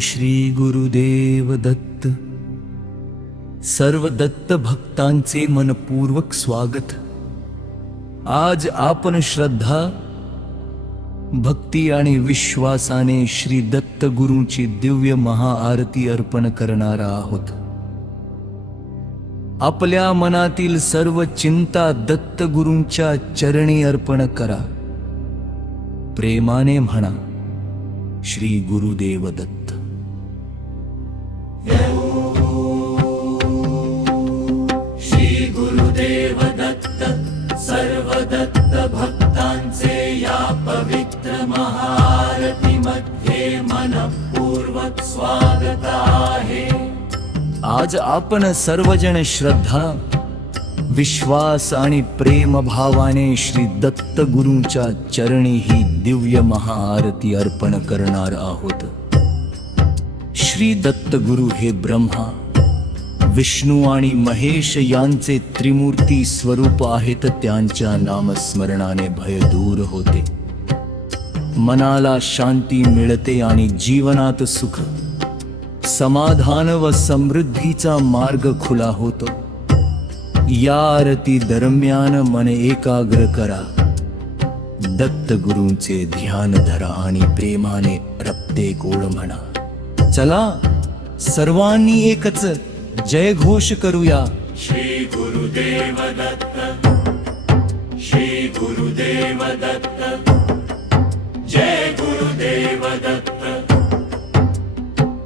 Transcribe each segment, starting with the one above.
श्री गुरुदेव दत्त. सर्व दत्त भक्तांचे मनपूर्वक स्वागत. आज आपण श्रद्धा, भक्ती आणि विश्वासाने श्री दत्त गुरूंची दिव्य महाआरती अर्पण करणार आहोत. आपल्या मनातील सर्व चिंता दत्त गुरूंच्या चरणी अर्पण करा. प्रेमाने म्हणा, श्री गुरुदेव दत्त. श्री गुरुदेव दत्त. सर्व दत्त भक्तांचे या पवित्र महाआरतीमध्ये मनपूर्वक स्वागत आहे. आज आपण सर्वजण श्रद्धा, विश्वास आणि प्रेम भावाने श्री दत्त गुरूंच्या चरणी ही दिव्य महाआरती अर्पण करणार आहोत. श्री दत्त गुरु हे ब्रह्मा, विष्णू आणि महेश यांचे त्रिमूर्ती स्वरूप आहेत. त्यांच्या नामस्मरणाने भय दूर होते, मनाला शांती मिळते आणि जीवनात सुख, समाधान व समृद्धीचा मार्ग खुला होतो. या आरती दरम्यान मन एकाग्र करा, दत्त गुरूंचे ध्यान धरा आणि प्रेमाने प्रत्येक ओळ म्हणा. चला सर्वांनी एकच जय घोष करूया. श्री गुरुदेव दत्त, श्री गुरुदेव दत्त, जय गुरुदेव दत्त.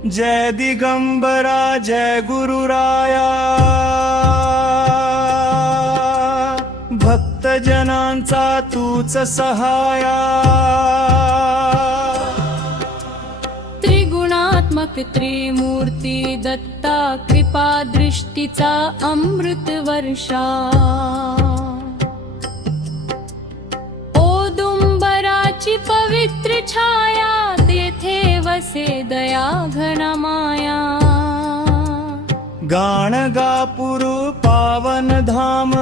जय दिगंबरा, जय गुरुराया. भक्त जनांचा तूच सहाया. त्रिगुणात्मक त्रिमूर्ती दत्ता, कृपा दृष्टीचा अमृत वर्षा. औदुंबराची पवित्र छाया, तेथे वसे दया घन माया. गाण गापुरु पावन धाम,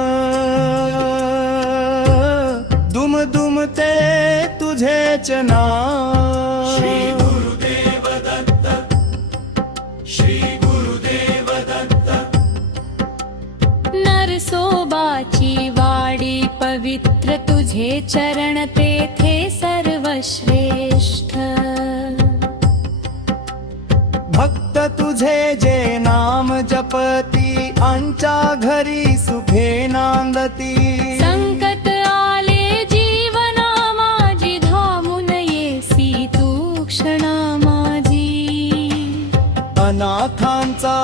दुम दुम ते तुझेच नाम. श्री गुरुदेव दत्त, श्री गुरुदेव दत्त. नरसोबाची वाडी पवित्र, तुझे चरण तेथे सर्वश्रेष्ठ. भक्त तुझे जे नाम जपती, आमच्या घरी सुखे नांदती. संकट आले जीवना माझी, धामून येसी तू क्षणा माझी. अनाथांचा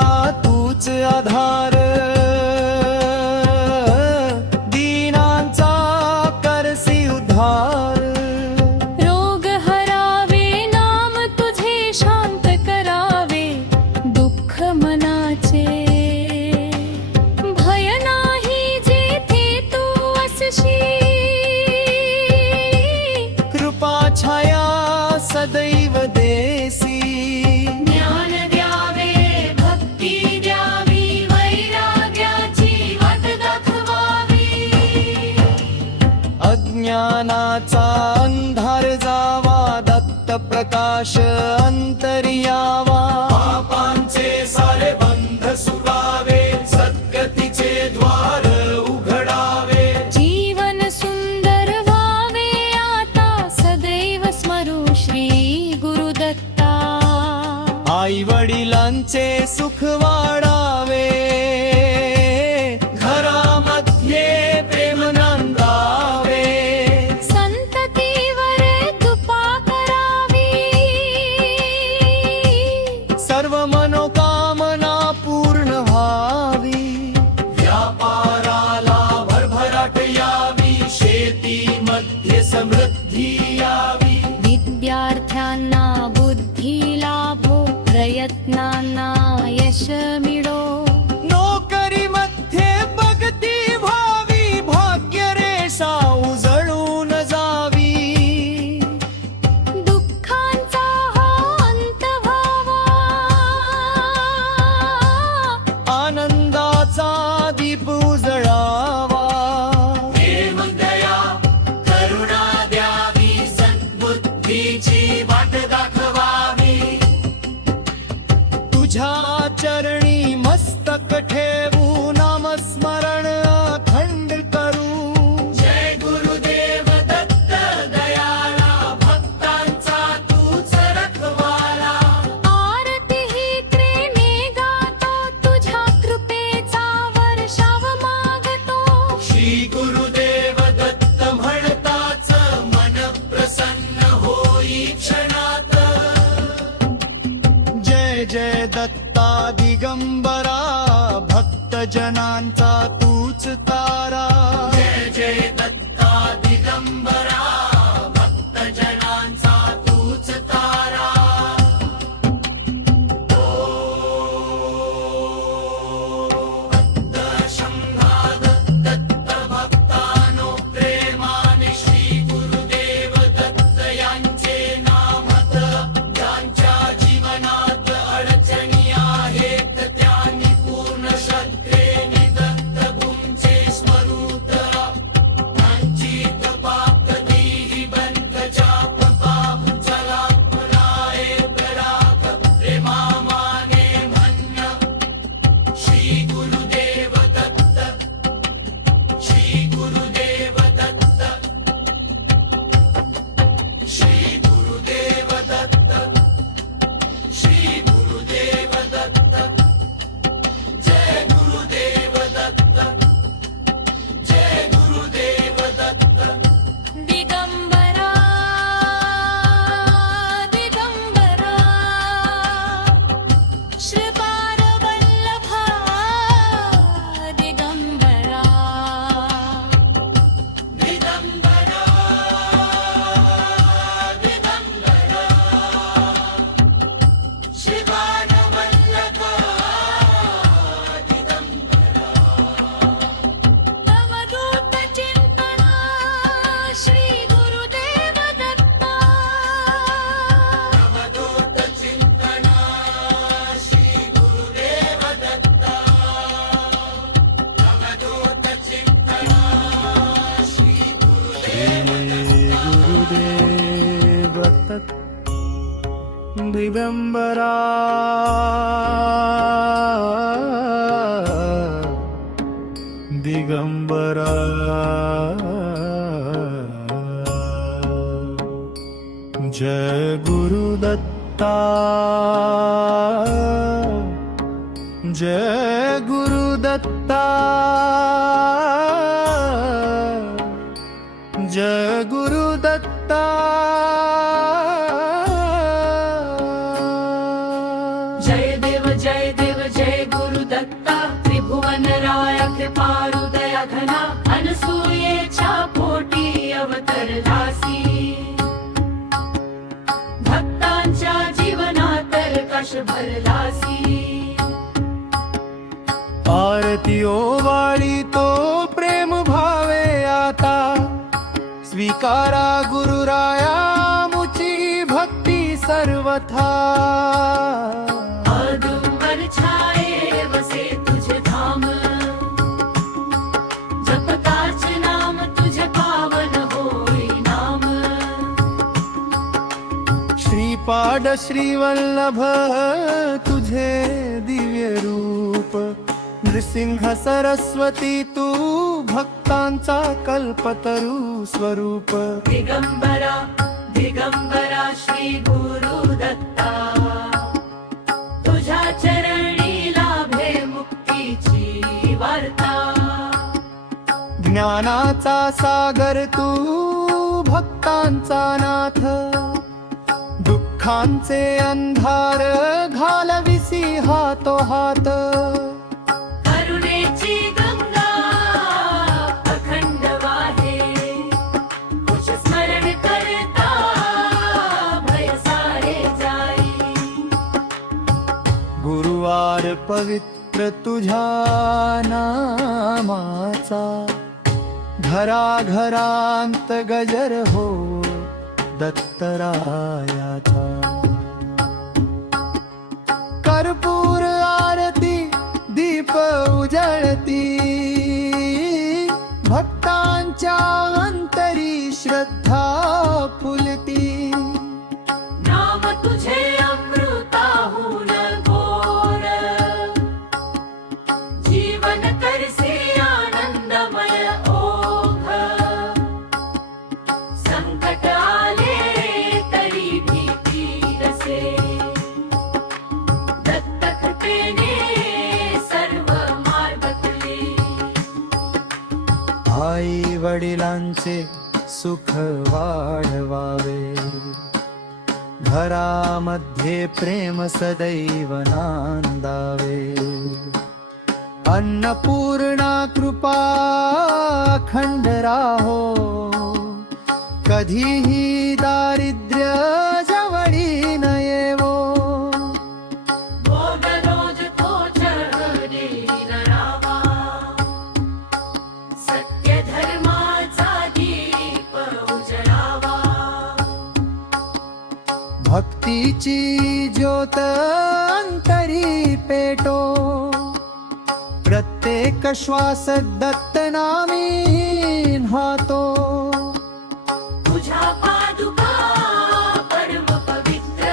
तूच आधार, दीनांचा करसी उद्धार. रोग हरावे नाम तुझे, शांत करावे दुःख मनाचे. भय नाही जेथे तू असशी, कृपा छाया सदैव देसी. ज्ञान द्यावे, भक्ती द्यावी, वैराग्याची वाट दाखवावी. अज्ञानाचा अंधार जावा, दत्त प्रकाश अंतरी यावा. पापांचे सारे बंध सुटावे, सद्गतीचे द्वार उघडावे. जीवन सुंदर व्हावे आता, सदैव स्मरू श्री गुरुदत्ता. आई वडिलांचे सुख वाढावे, घरामध्ये प्रेम नांदावे. संततीवर कृपा करावी, सर्व मनोकामना पूर्ण व्हावी. व्यापाराला भरभराट यावी, शेतीमध्ये समृद्धी यावी. विद्यार्थ्यांना बुद्धी लाभो, प्रयत्नांना यश मिळो. नोकरीमध्ये भक्ती व्हावी, भाग्य रेषा उजळून जावी. दुःखांचा हा अंत व्हावा, आनंदाचा दीप उजळावा. प्रेम दया करुणा द्यावी, सद्बुद्धीची वाट दाखवावी. जय जय दत्ता दिगंबरा भक्तजनांचा तूच तारा जय जय दत्ता दिगंबरा भक्तजनांचा तूच तारा दिगंबरा दिगंबरा श्रीपाद वल्लभा दिगंबरा दिगंबरा दिगंबरा श्रीपाद वल्लभा दिगंबरा अवधूत चिंतना श्री गुरुदेव दत्ता अवधूत चिंतना श्री गुरुदेव दत्ता अवधूत चिंतना श्री गुरुदेव दत्त दिगंबरा दिगंबरा जय गुरुदत्ता जय गुरुदत्ता जय गुरुदत्ता जय देव जय गुरुदत्ता त्रिभुवन राय कृपारुदया घना अनसूयेच्या पोटी अवतरलासी भक्तांच्या जीवनात कश भरलासी आरती ओवाळी तो प्रेम भावे आता स्वीकारा गुरुराया मुची भक्ती सर्वथा औदुंबर छाये वसे तुझे धाम जपताच नाम तुझे पावन होई नाम श्रीपाद श्रीवल्लभ तुझे दिव्य रूप नृसिंह सरस्वती तू भक्तांचा कल्पतरू स्वरूप दिगंबरा दिगंबरा श्री गुरुदत्ता तुझ्या चरणी लाभे मुक्तीची वार्ता ज्ञानाचा सागर तू भक्तांचा नाथ दुःखांचे अंधार घालविसी हातो हात करुणेची गंगा अखंड वाहे तुझ स्मरण करता भय सारे जाई गुरुवार पवित्र तुझ्या नामाचा घराघरांत गजर हो दत्तरायाचा कर्पूर आरती दीप उजळती भक्तांच्या अंतरी श्रद्धा फुलती नाम तुझे अमृताहून घोर जीवन करसे आनंदमय ओघ संकट आले तरी भीती नसे दत्तकृपेने सर्व मार्ग खुले आई वडिलांचे सुख वाढवावे घरामध्ये प्रेम सदैव नांदावे. अन्नपूर्णा कृपा अखंड राहो, कधीही दारिद्र्य जवळी न येवो. भोग रोज तो चढणे न रावा, सत्य धर्माचा दीप उजळावा. भक्तीची ज्योत अंतरी पेटो, प्रत्येक श्वास दत्त नामी न्हातो. तुझ्या पादुका परम पवित्र,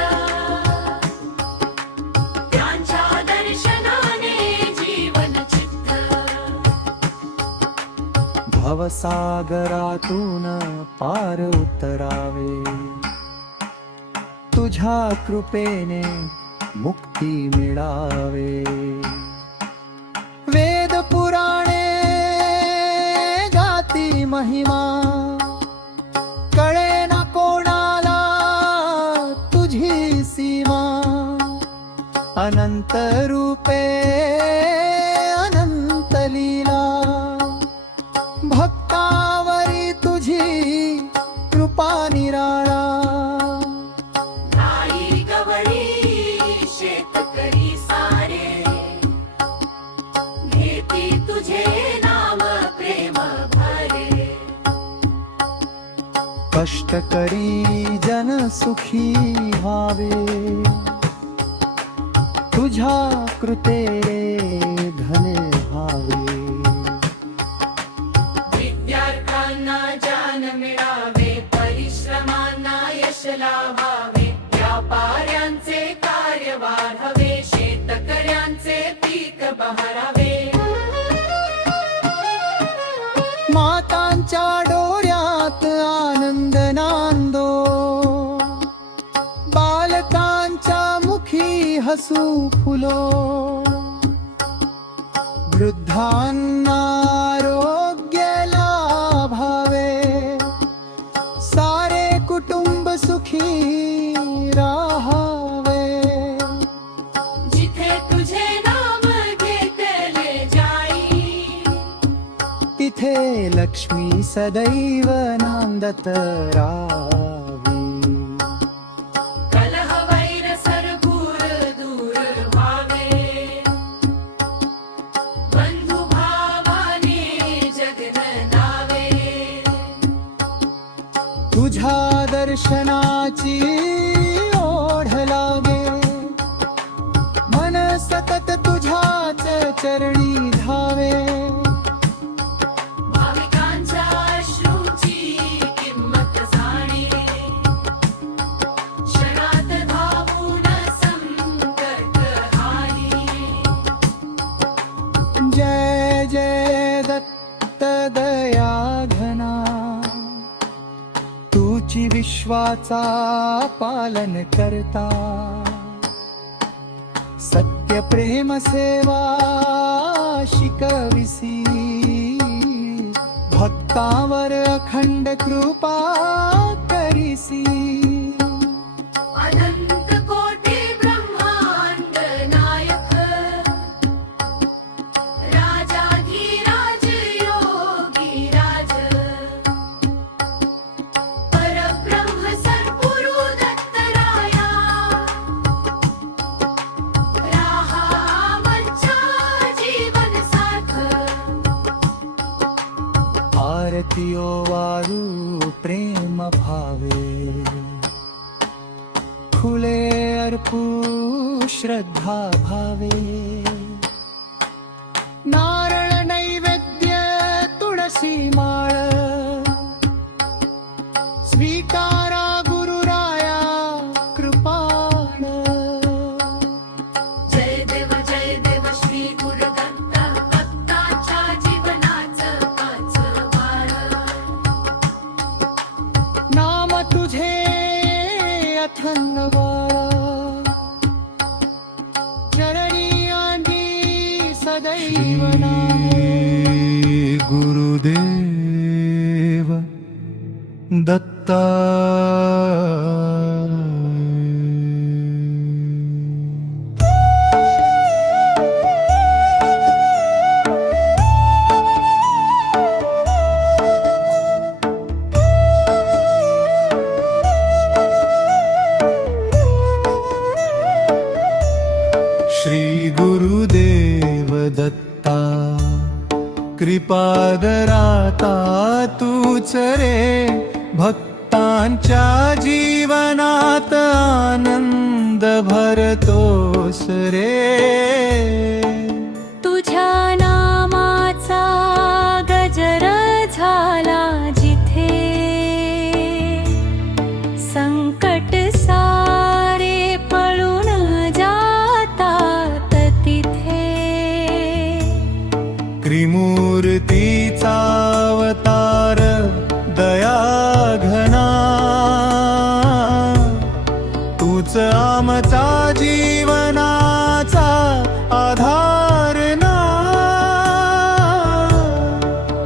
त्यांच्या दर्शनाने जीवन चित्त. भवसागरातून पार उतरावे, तुझ्या कृपेने मुक्ती मिळावे. वेद पुराणे गाती महिमा, कळे ना कोणाला तुझी सीमा. अनंत रूपे अनंत लीला, भक्तावरी तुझी कृपा निराळा. गाई गवळी शेतकरी सारे, घेती तुझे नाम प्रेम भरे. कष्टकरी जन सुखी व्हावे, तुझ्या कृते धने व्हावे. विद्यार्थ्यांना ज्ञान मिळावे, परिश्रमांना यश लाभावे. व्यापाऱ्यांचे कार्य वाढावे, शेतकऱ्यांचे पीक बहरावे. मातांच्या डोळ्यात आनंद नांदो, बालकांच्या मुखी हसू फुलो. वृद्धांना आरोग्य लाभावे, सारे कुटुंब सुखी राहावे. जिथे तुझे नाम घेतले जाई, तिथे लक्ष्मी सदैव नांदत राहावी. कलह वैर सरगूर दूर व्हावे, बंधु भावाने जग नावे. तुझ्या दर्शनाची ओढ लागे, मन सतत तुझ्याच चरणी धावे. भाविकांच्या अश्रूची किंमत जाणे, क्षणात धावून संकट हारी. जय जय दत्त दया घना, तुझी विश्वाचा पालन करता. सत्य प्रेम सेवा शिकविसी, भक्तावर अखंड कृपा करिसी. अनंत कोटी ब्रह्मांड नायक, राजाधिराज योगी राज. परब्रह्म सद्गुरु दत्तराया, राहा आमच्या जीवन सार्थ. आरतियो वारू प्रेम भावे, खुले अर्पू श्रद्धा भावे. नारळ नैवेद्य तुळसी माळ, स्वीकारा गुरुराया कृपाळ. जय देव श्री गुरुदत्त, भक्ताच्या जीवनाचं काच वाळ. नाम तुझे अथन्न चरणी आंधी सदैव नाम. गुरुदेव दत्ता. देवदत्ता कृपादराता तूच रे भक्तांच्या जीवनात आनंद भरतोस रे तुझ्या नामाचा गजर झाला जिथे संकट सारे पळून जातात तिथे त्रिमूर्तीचा अवतार दया घना तूच आमचा जीवनाचा आधार ना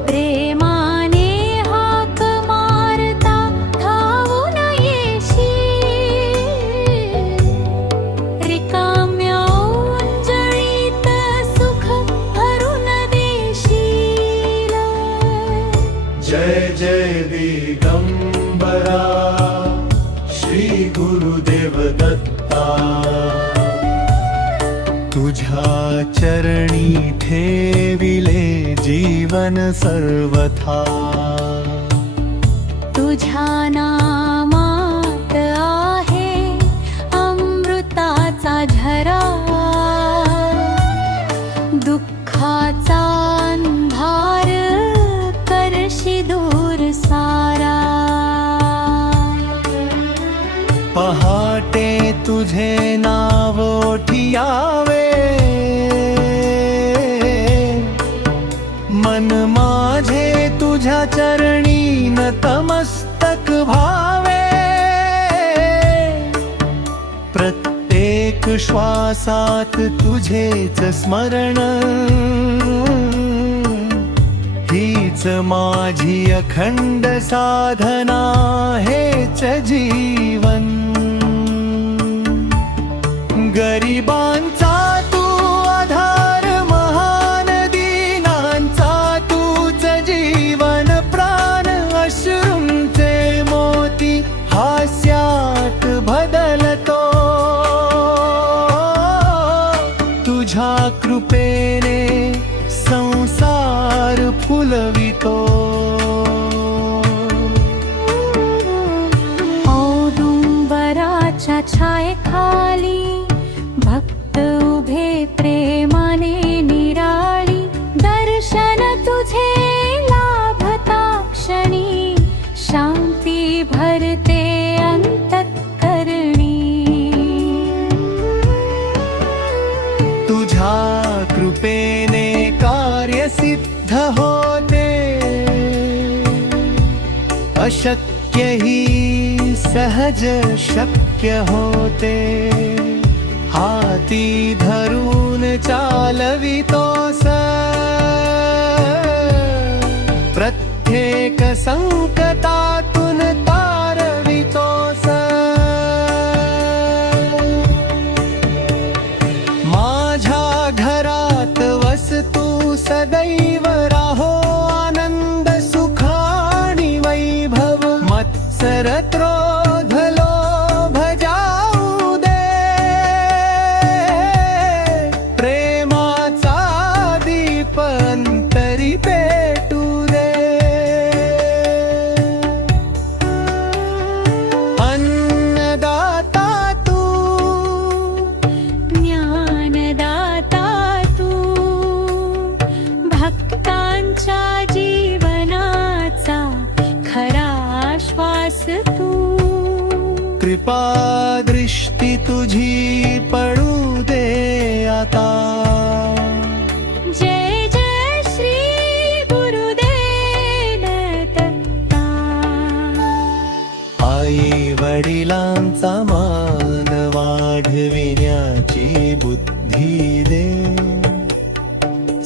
प्रेमाने हाक मारता धावून येशील रिकाम्या उंजळीत सुख भरून देशील जय जय दिगंबरा श्री गुरुदेव दत्ता तुझ्या चरणी ठेविले जीवन सर्वथा तुझ्या नामात आहे अमृताचा झरा दुःखाचा अंधार करशी दूर सारा पहाटे तुझे नाव ओठियावे मन माझे तुझ्या चरणी नतमस्तक भावे प्रत्येक श्वासात तुझेच स्मरण हीच माझी अखंड साधना हेच जीवन गरिबांचा तू आधार महान दीनांचा तूच जीवन प्राण अश्रूंचे मोती हास्यात बदलतो तुझ्या कृपेने संसार फुलवितो औदुंबराच्या छायेखाली भक्त उभे प्रेमाने निराळी दर्शन तुझे लाभता क्षणी शांती भरते अंतःकरणी तुझ्या कृपेने कार्य सिद्ध होते अशक्य ही सहज शक्य होते हाती धरून चालवितोस प्रत्येक संकटातून तारवितोस माझ्या घरात वस्तू सदैव राहो आनंद सुख आणि वैभव मत्सर क्रोध लोभ जाऊ दे प्रेमाचा दीप अंतरी पेटू दे अन्नदाता तू ज्ञानदाता तू भक्तांच्या जीवनाचा खरा श्वास तू कृपा दृष्टी तुझी पडू दे आता जय जय श्री गुरुदेव दत्ता आई वडिलांचा मान वाढविण्याची बुद्धी दे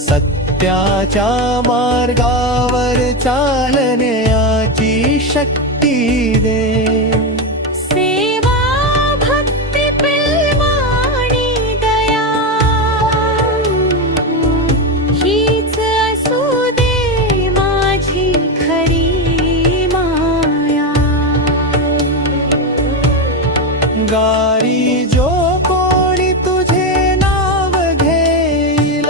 सत्याच्या मार्गावर चालण्याची शक्ती दे सेवा भक्ती प्रेमाणी दया हीच असू दे माझी खरी माया गारी जो कोणी तुझे नाव घेईल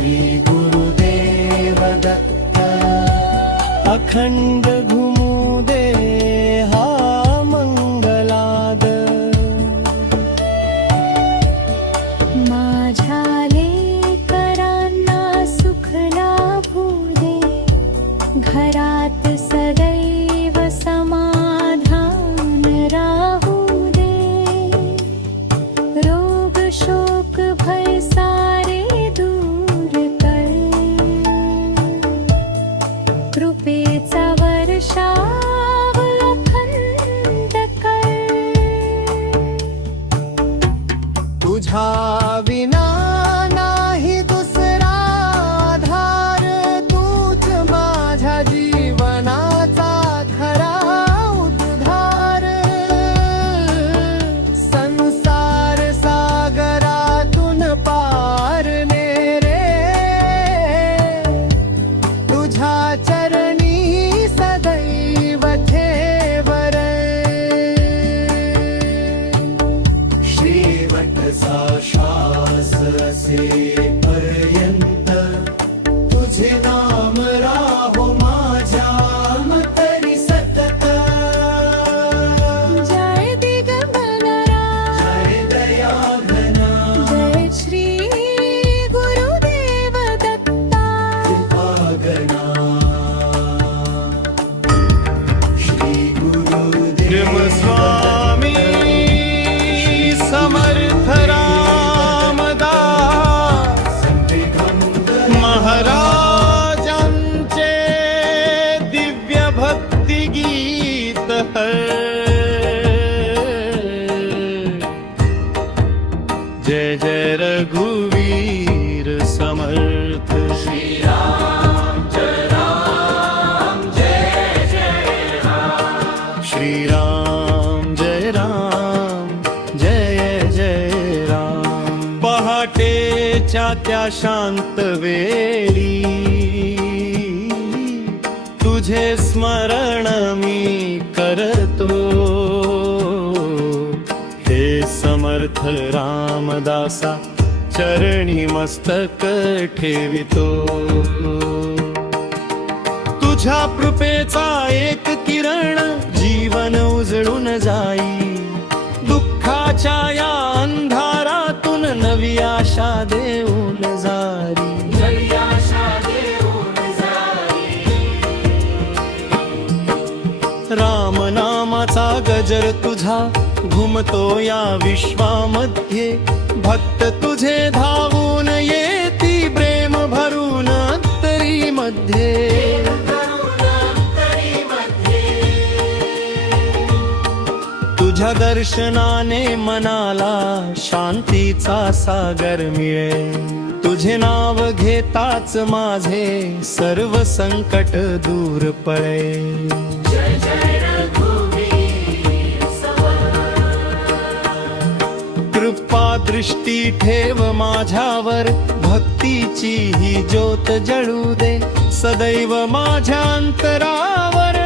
श्री गुरुदेव दत्त अखंड घुमू दे हा मंगलाद माझ्या लेकरांना सुख लाभू दे घरात सदैव समाधान राहू दे रोग शोक भय सारे दूर कर कृपेचा वर्षाव अखंड कर तुझा विना नाही दुसरा आधार तूच माझ्या जीवनाचा खरा उद्धार संसार सागरातून पार ने रे तुझ्या चरणी सदैव ठेवर शेवटचा श्वास असे पर्यंत तुझे नाम राहो माझ्या अंतरी सतत जय दिगंबरा जय दया घना जय श्री गुरुदेव दत्ता कृपागणा श्री गुरुदेव स्वामी समर्थ रामदास महाराजांचे दिव्य भक्ती गीत जय जय रघुवीर समर्थ श्री श्री राम जय राम जय जय राम पहाटेच्या त्या शांत वेळी तुझे स्मरण मी करतो हे समर्थ रामदासा चरणी मस्तक ठेवितो तुझ्या कृपेचा एक किरण जीवन उजळून जाई दुःखाच्या या अंधारातून नवी आशा देऊन जारी राम नामाचा गजर तुझा घुमतो या विश्वामध्ये भक्त तुझे धावून येती प्रेम भरून अंतरी मध्ये तुझ्या दर्शनाने मनाला शांतीचा सागर मिळे तुझे नाव घेताच माझे सर्व संकट दूर पळे कृपा दृष्टी ठेव माझ्यावर भक्तीची ही ज्योत जळू दे सदैव माझ्या अंतरावर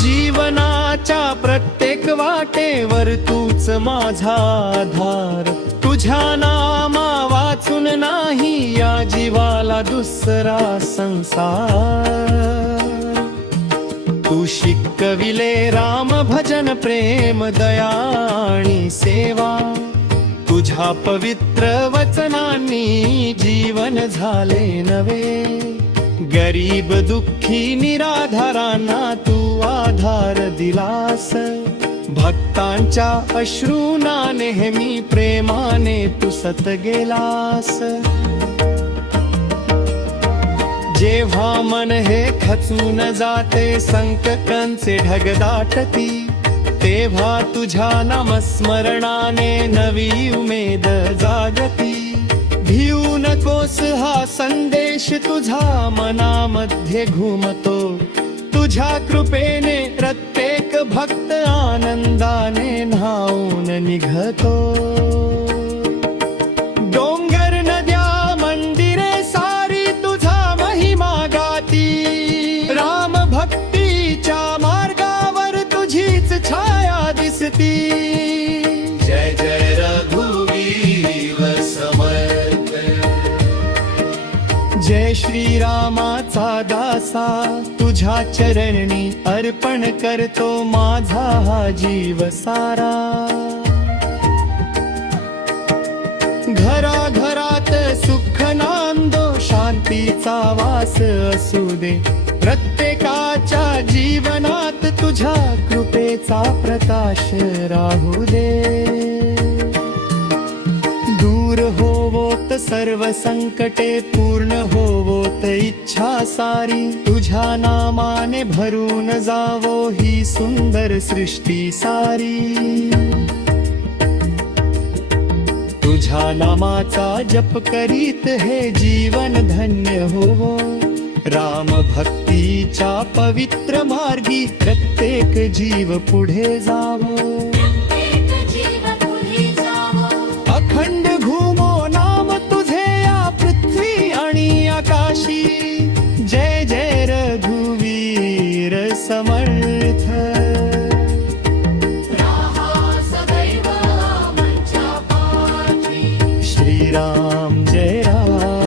जीवनाच्या प्रत्येक वाटेवर तूच माझा आधार तुझ्या नामा वाचून नाही या जीवाला दुसरा संसार तू शिकविले राम भजन प्रेम दया आणि सेवा तुझ्या पवित्र वचनांनी जीवन झाले नवे गरीब दुःखी निराधारांना तू आधार दिलास भक्तांच्या अश्रूंना नेहमी प्रेमाने तू सत गेलास जेव्हा मन हे खचून जाते संकटांचे ढग दाटती तेव्हा तुझ्या नामस्मरणाने नवी उमेद जागती भिऊ नकोस हा संदेश तुझा मनामध्ये घुमतो तुझ्या कृपेने प्रत्येक भक्त आनंदाने न्हाऊन निघतो डोंगर नद्या मंदिरे सारी तुझा महिमा गाती राम भक्तीच्या मार्गावर तुझीच छाया दिसती जय श्रीरामाचा दासा तुझ्या चरणी अर्पण करतो माझा हा जीव सारा घराघरात सुख नांदो शांतीचा वास असू दे प्रत्येकाच्या जीवनात तुझ्या कृपेचा प्रकाश राहू दे दूर होवोत सर्व संकटे पूर्ण होवोत इच्छा सारी तुझ्या नामाने भरून जावो ही सुंदर सृष्टी सारी तुझ्या नामाचा जप करीत हे जीवन धन्य होवो राम भक्तीच्या पवित्र मार्गी प्रत्येक जीव पुढे जावो